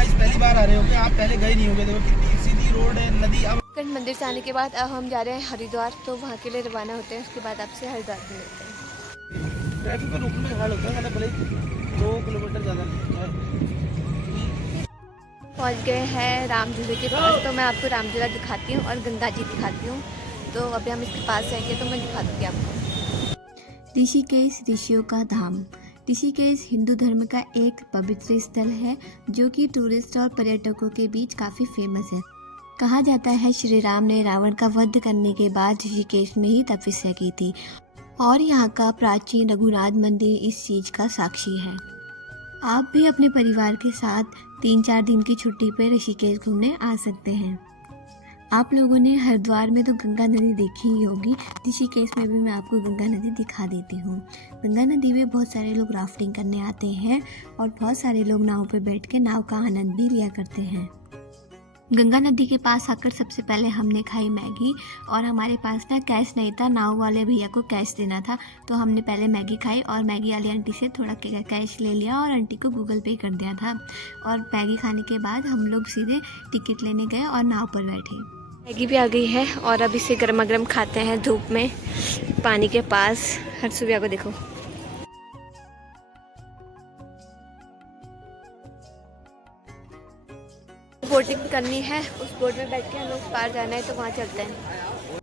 Guys पहली बार आ रहे होंगे, आप पहले गए नहीं होंगे। देखो कितनी सीधी रोड है, नदी। अब मंदिर से आने के बाद अब हम जा रहे हैं हरिद्वार, तो वहाँ के लिए रवाना होते हैं। उसके बाद आपसे हरिद्वार में मिलते हैं। ट्रैफिक में रुकने में हाल होता है, मतलब भले 2 किलोमीटर ज़्यादा है। पहुँच गए हैं राम झूले के पास, तो मैं आपको राम झूला दिखाती हूँ और गंगा जी दिखाती हूँ। तो अभी हम इसके पास जाएंगे तो मैं दिखा दूँगी आपको। ऋषिकेश ऋषियों का धाम। ऋषिकेश हिंदू धर्म का एक पवित्र स्थल है जो कि टूरिस्ट और पर्यटकों के बीच काफ़ी फेमस है। कहा जाता है श्री राम ने रावण का वध करने के बाद ऋषिकेश में ही तपस्या की थी और यहाँ का प्राचीन रघुनाथ मंदिर इस चीज़ का साक्षी है। आप भी अपने परिवार के साथ 3-4 दिन की छुट्टी पर ऋषिकेश घूमने आ सकते हैं। आप लोगों ने हरिद्वार में तो गंगा नदी देखी ही होगी, ऋषिकेश में भी मैं आपको गंगा नदी दिखा देती हूँ। गंगा नदी में बहुत सारे लोग राफ्टिंग करने आते हैं और बहुत सारे लोग नाव पर बैठ के नाव का आनंद भी लिया करते हैं। गंगा नदी के पास आकर सबसे पहले हमने खाई मैगी, और हमारे पास ना कैश नहीं था, नाव वाले भैया को कैश देना था, तो हमने पहले मैगी खाई और मैगी वाली आंटी से थोड़ा कैश ले लिया और आंटी को गूगल पे कर दिया था। और मैगी खाने के बाद हम लोग सीधे टिकट लेने गए और नाव पर बैठे। मैगी भी आ गई है और अब इसे गर्मा गर्म खाते हैं धूप में पानी के पास। हर सुबह को देखो। बोटिंग करनी है, उस बोट में बैठ के हम लोग पार जाना है, तो वहाँ चलते हैं।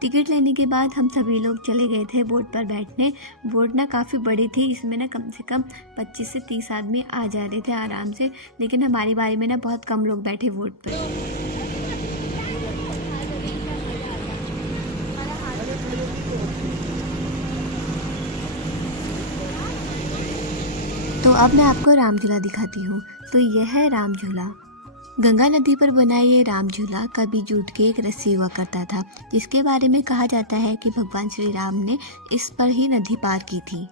टिकट लेने के बाद हम सभी लोग चले गए थे बोट पर बैठने। बोट ना काफ़ी बड़ी थी, इसमें ना कम से कम 25 से 30 आदमी आ जा रहे थे आराम से, लेकिन हमारी बारी में ना बहुत कम लोग बैठे बोट पर। तो अब मैं आपको राम झूला दिखाती हूँ। तो यह है राम झूला। गंगा नदी पर बना ये राम झूला कभी जूट की एक रस्सी हुआ करता था, जिसके बारे में कहा जाता है कि भगवान श्री राम ने इस पर ही नदी पार की थी।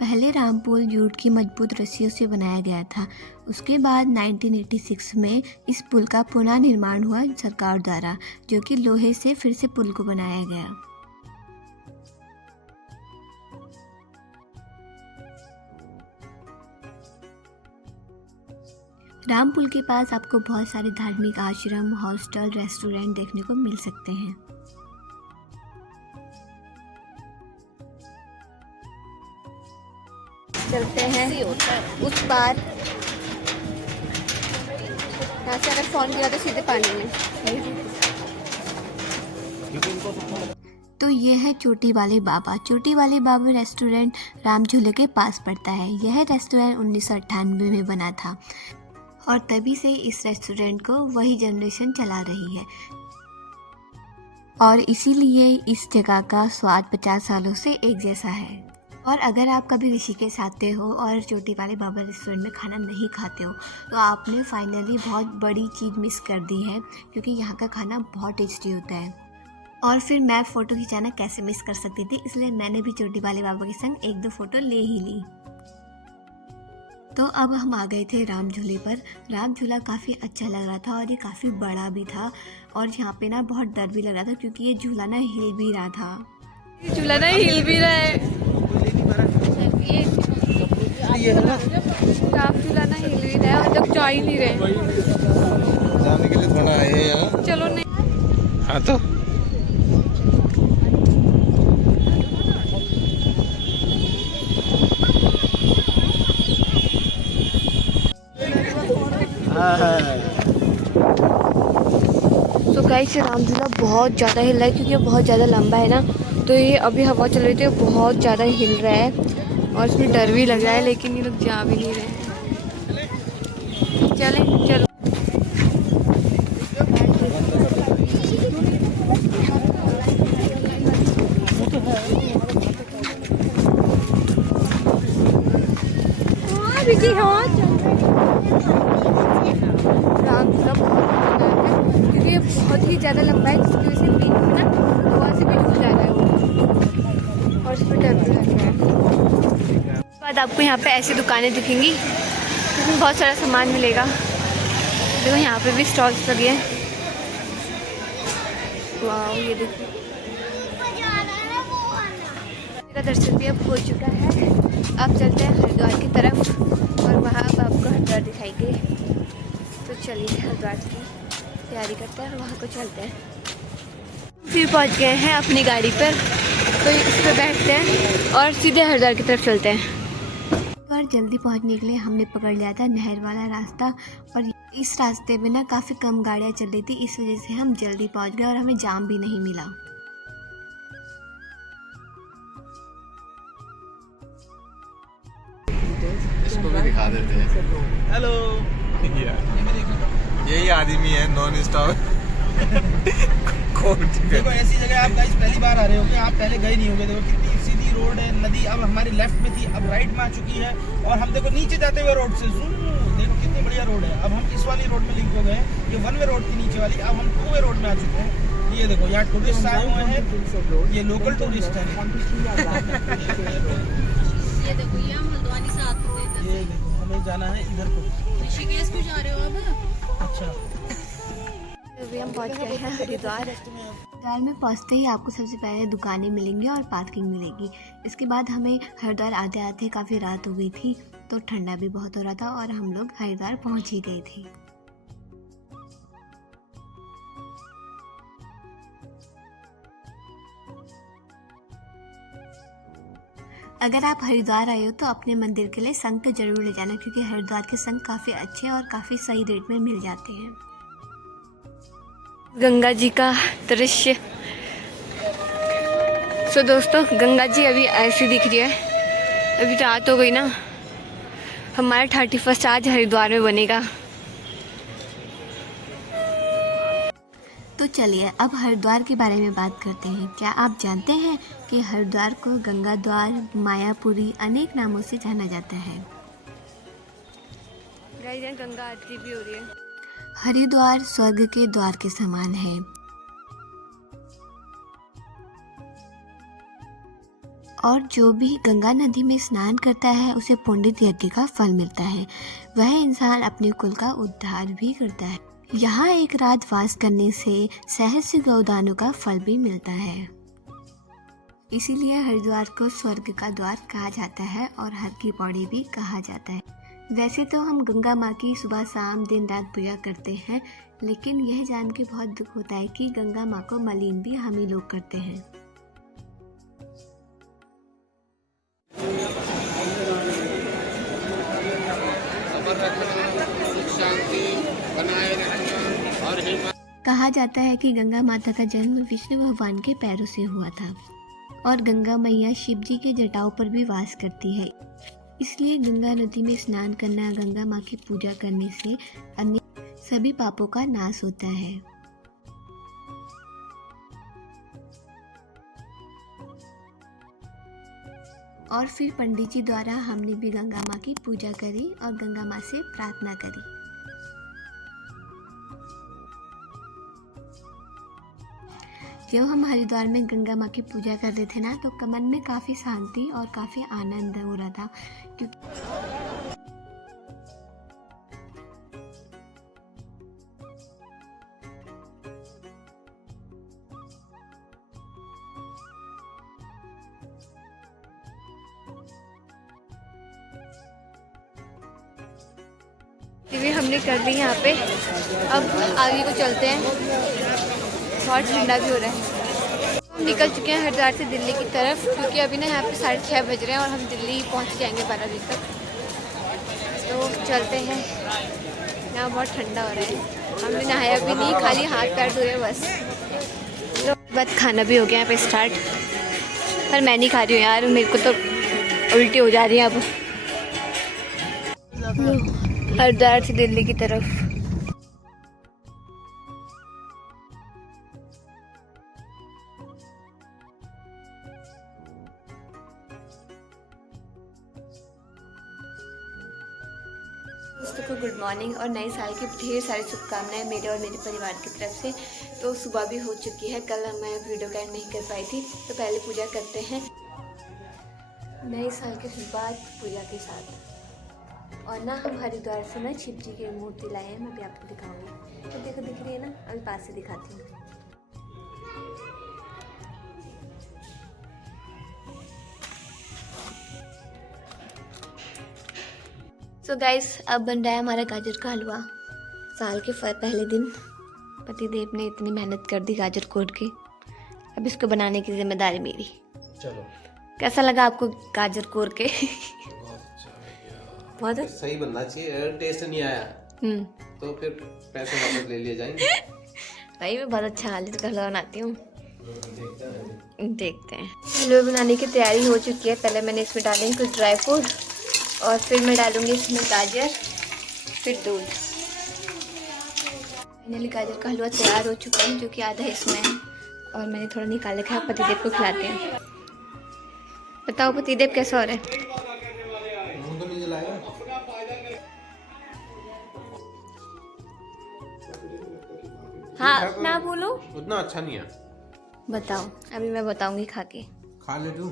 पहले राम पुल जूट की मजबूत रस्सियों से बनाया गया था। उसके बाद 1986 में इस पुल का पुनः निर्माण हुआ सरकार द्वारा, जो कि लोहे से फिर से पुल को बनाया गया। राम पुल के पास आपको बहुत सारे धार्मिक आश्रम, हॉस्टल, रेस्टोरेंट देखने को मिल सकते हैं। चलते हैं उस पार। यहाँ से अगर फोन किया तो सीधे पानी में। तो ये है चोटी वाले बाबा। चोटी वाले बाबा रेस्टोरेंट राम झूले के पास पड़ता है। यह रेस्टोरेंट 1998 में बना था और तभी से इस रेस्टोरेंट को वही जनरेशन चला रही है, और इसीलिए इस जगह का स्वाद 50 सालों से एक जैसा है। और अगर आप कभी ऋषिकेश आते हो और चोटी वाले बाबा रेस्टोरेंट में खाना नहीं खाते हो, तो आपने फाइनली बहुत बड़ी चीज़ मिस कर दी है, क्योंकि यहाँ का खाना बहुत टेस्टी होता है। और फिर मैं फ़ोटो खिंचाना कैसे मिस कर सकती थी, इसलिए मैंने भी चोटी वाले बाबा के संग 1-2 फ़ोटो ले ही ली। तो अब हम आ गए थे राम झूले पर। राम झूला काफ़ी अच्छा लग रहा था और ये काफ़ी बड़ा भी था, और यहाँ पे ना बहुत डर भी लग रहा था, क्योंकि ये झूला ना हिल भी रहा था। झूला ना हिल भी रहा है, ये है ना, राम झूला ना हिल भी रहा है और जब जा ही नहीं रहे। जाने के लिए थोड़ा है यहाँ। चलो नहीं। हाँ तो तो गाइस राम झूला बहुत ज़्यादा हिल रहा है, क्योंकि ये बहुत ज़्यादा लंबा है ना, तो ये अभी हवा चल रही थी, बहुत ज़्यादा हिल रहा है और इसमें डर भी लग रहा है, लेकिन ये लोग जा भी नहीं रहे हैं। चलें चलो। राम झूला बहुत बड़ा है, क्योंकि ये बहुत ही ज़्यादा लंबा है, जिसकी वजह से बीच में ना हवा से भी डूब जा रहा है वो, और इसमें डर भी लग रहा है। उसके बाद आपको यहाँ पे ऐसी दुकानें दिखेंगी जिसमें बहुत सारा सामान मिलेगा। देखो यहाँ पे भी स्टॉल्स लगे हैं। वाह, ये देखो। मेरा दर्शन भी अब हो चुका है। अब चलते हैं हरिद्वार की तरफ और वहाँ अब आपको हरिद्वार दिखाएंगे। चलिए हरिद्वार की तैयारी करते हैं और वहाँ को चलते हैं। फिर पहुँच गए हैं अपनी गाड़ी पर, तो इस पर बैठते हैं और सीधे हरिद्वार की तरफ चलते हैं। और जल्दी पहुंचने के लिए हमने पकड़ लिया था नहर वाला रास्ता, और इस रास्ते में ना काफ़ी कम गाड़ियाँ चल रही थी, इस वजह से हम जल्दी पहुंच गए और हमें जाम भी नहीं मिला। इसको भी दिखा देते हैं। हेलो। यही आदमी है नॉन स्टॉप। देखो ऐसी जगह आप गाइस पहली बार आ रहे होगे, आप पहले गए नहीं होगे। देखो कितनी सीधी रोड है, नदी अब हमारी लेफ्ट में थी, अब राइट में आ चुकी है, और हम देखो नीचे जाते हुए रोड से देखो कितनी बढ़िया रोड है। अब हम इस वाली रोड में लिंक हो गए, ये 1 वे रोड थी नीचे वाली, अब हम 2 वे रोड में आ चुके हैं। ये देखो यहाँ टूरिस्ट आए हुए हैं, ये लोकल टूरिस्ट है। ये देखो ये हम हल्द्वानी से आते हुए इधर ये देखो हमें जाना है इधर को। ऋषिकेश को जा रहे हो अब? अच्छा, अभी हम पहुँच गए हैं हरिद्वार। हरिद्वार में पहुंचते ही आपको सबसे पहले दुकानें मिलेंगी और पार्किंग मिलेगी। इसके बाद हमें हरिद्वार आते आते काफ़ी रात हो गई थी, तो ठंडा भी बहुत हो रहा था और हम लोग हरिद्वार पहुंच ही गए थे। अगर आप हरिद्वार आए हो तो अपने मंदिर के लिए शंख तो जरूर ले जाना, क्योंकि हरिद्वार के शंख काफ़ी अच्छे और काफ़ी सही रेट में मिल जाते हैं। गंगा जी का दृश्य। सो दोस्तों, गंगा जी अभी ऐसी दिख रही है। अभी रात हो गई ना, हमारा 31 आज हरिद्वार में बनेगा। तो चलिए अब हरिद्वार के बारे में बात करते हैं। क्या आप जानते हैं कि हरिद्वार को गंगा द्वार, मायापुरी अनेक नामों से जाना जाता है। गाइस गंगा आरती भी हो रही है। हरिद्वार स्वर्ग के द्वार के समान है और जो भी गंगा नदी में स्नान करता है उसे पुण्य यज्ञ का फल मिलता है। वह इंसान अपने कुल का उद्धार भी करता है। यहाँ एक रात वास करने से सहस्र गौदानों का फल भी मिलता है। इसीलिए हरिद्वार को स्वर्ग का द्वार कहा जाता है और हर की पौड़ी भी कहा जाता है। वैसे तो हम गंगा माँ की सुबह शाम दिन रात पूजा करते हैं, लेकिन यह जान के बहुत दुख होता है कि गंगा माँ को मलिन भी हम ही लोग करते हैं। कहा जाता है कि गंगा माता का जन्म विष्णु भगवान के पैरों से हुआ था और गंगा मैया शिव जी के जटाओं पर भी वास करती है। इसलिए गंगा नदी में स्नान करना, गंगा माँ की पूजा करने से अन्य सभी पापों का नाश होता है। और फिर पंडित जी द्वारा हमने भी गंगा माँ की पूजा करी और गंगा माँ से प्रार्थना करी। जब हम हरिद्वार में गंगा माँ की पूजा कर रहे थे ना, तो मन में काफ़ी शांति और काफ़ी आनंद हो रहा था, क्योंकि भी हमने कर ली यहाँ पे। अब आगे को चलते हैं, बहुत ठंडा भी हो रहा है। हम निकल चुके हैं हरिद्वार से दिल्ली की तरफ, क्योंकि अभी ना यहाँ पे 6:30 बज रहे हैं और हम दिल्ली पहुँच जाएंगे 12 बजे तक। तो चलते हैं, यहाँ बहुत ठंडा हो रहा है। हमने नहाया भी नहीं, खाली हाथ पैर धोए बस। तो बाद खाना भी हो गया यहाँ पे स्टार्ट, पर मैं नहीं खा रही हूँ यार, मेरे को तो उल्टी हो जा रही है अब। हरिद्वार से दिल्ली की तरफ। दोस्तों को गुड मॉर्निंग और नए साल की ढेर सारी शुभकामनाएं मेरे और मेरे परिवार की तरफ से। तो सुबह भी हो चुकी है, कल मैं वीडियो कैड नहीं कर पाई थी, तो पहले पूजा करते हैं नए साल के बाद पूजा के साथ। और ना हम हरिद्वार से ना शिव जी की मूर्ति लाए हैं, मैं भी आपको दिखाऊंगी। तो देखो दिख रही है ना, अभी पास से दिखाती हूँ। सो गाइस, अब बन रहा है हमारा गाजर का हलवा। साल के पहले दिन पतिदेव ने इतनी मेहनत कर दी गाजर कोट के, अब इसको बनाने की जिम्मेदारी मेरी। चलो कैसा लगा आपको गाजर कोट के? बहुत सही बनना चाहिए, टेस्ट नहीं आया तो फिर पैसे वापस ले लिए जाएंगे। भाई मैं बहुत अच्छा गाजर का हलवा बनाती हूँ, देखते हैं। हलवे बनाने की तैयारी हो चुकी है। पहले मैंने इसमें डालेंगे कुछ ड्राई फ्रूट और फिर मैं डालूंगी इसमें गाजर, फिर दूध। फाइनली गाजर का हलवा तैयार हो चुका है, जो कि आधा इसमें है और मैंने थोड़ा निकाल रखा है। पतिदेव को खिलाते हैं। बताओ पतिदेव कैसा हो रहा है? तो नहीं जलाएगा। हाँ ना बोलो। उतना अच्छा नहीं है। बताओ, अभी मैं बताऊंगी खा के। खा ले तू।